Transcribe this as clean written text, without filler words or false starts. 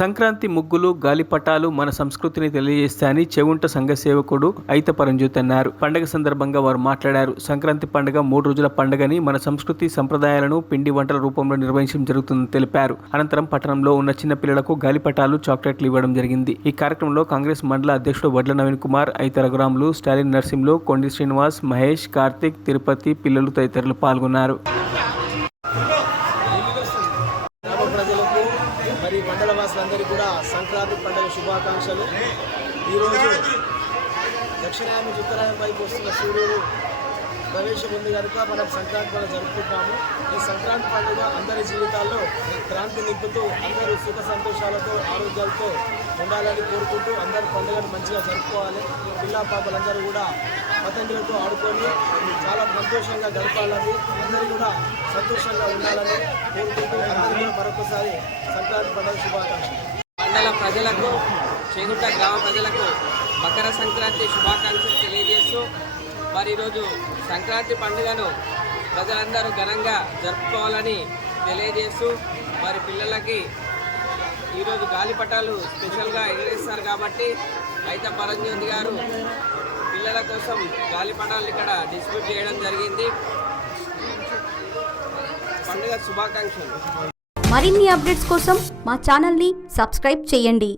సంక్రాంతి ముగ్గులు గాలిపటాలు మన సంస్కృతిని తెలియజేస్తాయని చెవుంట సంఘ సేవకుడు అయిత పరంజ్యోతి అన్నారు. పండుగ సందర్భంగా వారు మాట్లాడారు. సంక్రాంతి పండుగ 3 రోజుల పండుగని మన సంస్కృతి సంప్రదాయాలను పిండి వంటల రూపంలో నిర్వహించడం జరుగుతుందని తెలిపారు. అనంతరం పట్టణంలో ఉన్న చిన్న పిల్లలకు గాలిపటాలు, చాక్లెట్లు ఇవ్వడం జరిగింది. ఈ కార్యక్రమంలో కాంగ్రెస్ మండల అధ్యక్షుడు వడ్ల నవీన్ కుమార్, అయిత రఘురాములు, స్టాలిన్ నర్సింహులు, కొండి శ్రీనివాస్, మహేష్, కార్తిక్, తిరుపతి, పిల్లలు తదితరులు పాల్గొన్నారు. ప్రజలకు మరి మండల వాసులందరికీ కూడా సంక్రాంతి పండుగ శుభాకాంక్షలు. ఈరోజు దక్షిణాయన నుంచి ఉత్తరాయణ వైపు వస్తున్న సూర్యుడు ప్రవేశం ఉంది కనుక మనం సంక్రాంతి పండుగ జరుపుకుంటాము. ఈ సంక్రాంతి పండుగ అందరి జీవితాల్లో క్రాంతి నింపుతూ అందరూ సుఖ సంతోషాలతో ఆరోగ్యాలతో ఉండాలని కోరుకుంటూ అందరూ పండుగను మంచిగా జరుపుకోవాలి. పిల్లా పాపలందరూ కూడా పతంగులతో ఆడుకొని చాలా సంతోషంగా గడపాలని, అందరూ కూడా సంతోషంగా ఉండాలని కోరుకుంటూ అందరూ కూడా మరొకసారి సంక్రాంతి పండుగ శుభాకాంక్షలు. మండల ప్రజలకు, చేగుంట గ్రామ ప్రజలకు మకర సంక్రాంతి శుభాకాంక్షలు తెలియజేస్తూ మరి ఈరోజు సంక్రాంతి పండుగను ప్రజలందరూ ఘనంగా జరుపుకోవాలని తెలియజేస్తూ మరి పిల్లలకి ఈరోజు గాలిపటాలు స్పెషల్గా ఎగరేస్తారు కాబట్టి అయిత పరంజ్యోతి గారు పిల్లల కోసం గాలిపటాలు ఇక్కడ డిస్ట్రిబ్యూట్ చేయడం జరిగింది. పండుగ శుభాకాంక్షలు. మరిన్ని అప్డేట్స్ కోసం మా ఛానల్ని సబ్స్క్రైబ్ చేయండి.